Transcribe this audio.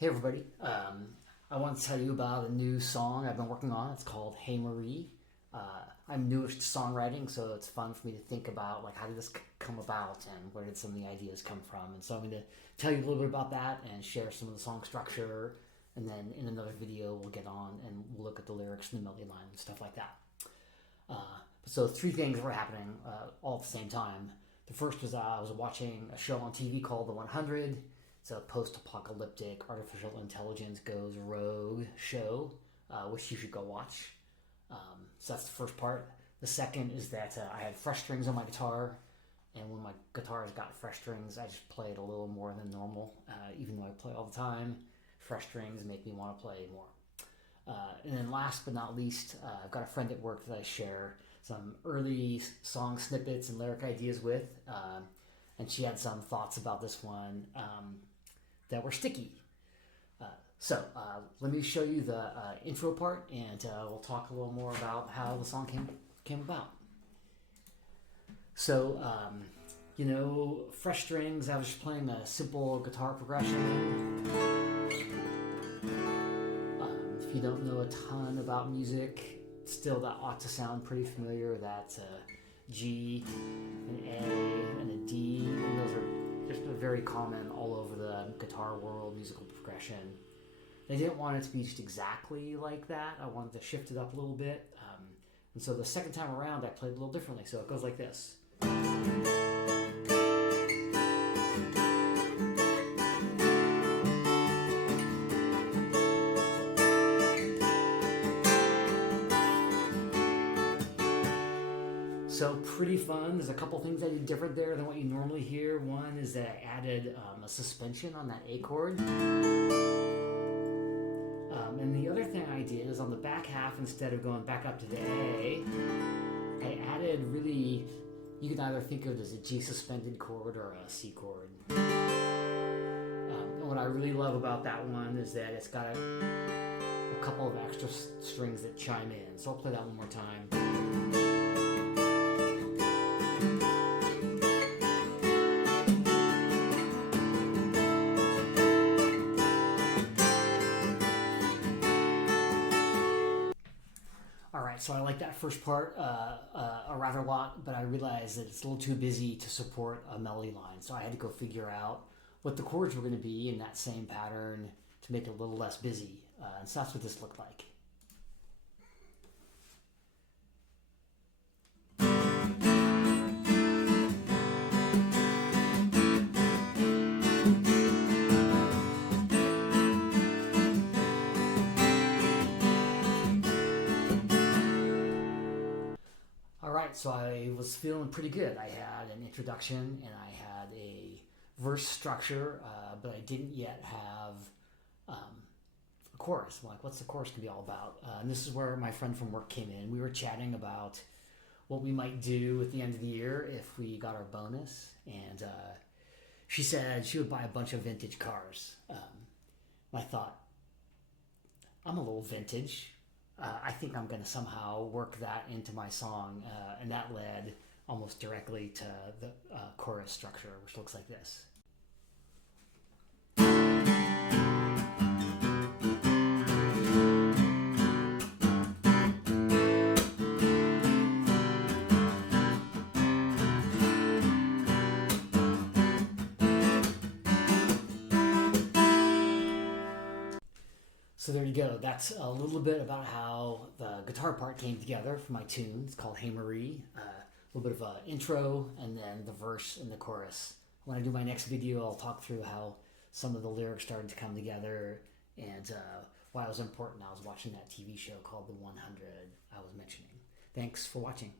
Hey everybody, I want to tell you about a new song I've been working on. It's called Hey Marie. I'm newish to songwriting, so it's fun for me to think about like how did this come about and where did some of the ideas come from. And so I'm going to tell you a little bit about that and share some of the song structure. And then in another video we'll get on and we'll look at the lyrics and the melody line and stuff like that. So three things were happening all at the same time. The first was I was watching a show on TV called The 100. It's a post-apocalyptic artificial intelligence goes rogue show, which you should go watch. So that's the first part. The second is that I had fresh strings on my guitar, and when my guitar's got fresh strings, I just play it a little more than normal, even though I play all the time. Fresh strings make me want to play more. And then last but not least, I've got a friend at work that I share some early song snippets and lyric ideas with, and she had some thoughts about this one that were sticky. So let me show you the intro part, and we'll talk a little more about how the song came about. So, fresh strings, I was just playing a simple guitar progression. If you don't know a ton about music, still that ought to sound pretty familiar. That's a G, an A, and a D, and those are just very common all over the guitar world, musical progression. I didn't want it to be just exactly like that. I wanted to shift it up a little bit. And so the second time around, I played a little differently. So it goes like this. So pretty fun. There's a couple things I did different there than what you normally hear. One is that I added a suspension on that A chord. And the other thing I did is on the back half, instead of going back up to the A, I added really, you can either think of it as a G suspended chord or a C chord. And what I really love about that one is that it's got a couple of extra strings that chime in. So I'll play that one more time. Alright, so I like that first part a rather lot, but I realized that it's a little too busy to support a melody line, so I had to go figure out what the chords were going to be in that same pattern to make it a little less busy. And so that's what this looked like. Alright, so I was feeling pretty good. I had an introduction and I had a verse structure, but I didn't yet have a chorus. I'm like, what's the chorus going to be all about? And this is where my friend from work came in. We were chatting about what we might do at the end of the year if we got our bonus. And she said she would buy a bunch of vintage cars. I thought, I'm a little vintage. I think I'm going to somehow work that into my song, and that led almost directly to the chorus structure, which looks like this. So there you go. That's a little bit about how the guitar part came together for my tune. It's called Hey Marie. A little bit of an intro and then the verse and the chorus. When I do my next video, I'll talk through how some of the lyrics started to come together and why it was important. I was watching that TV show called The 100 I was mentioning. Thanks for watching.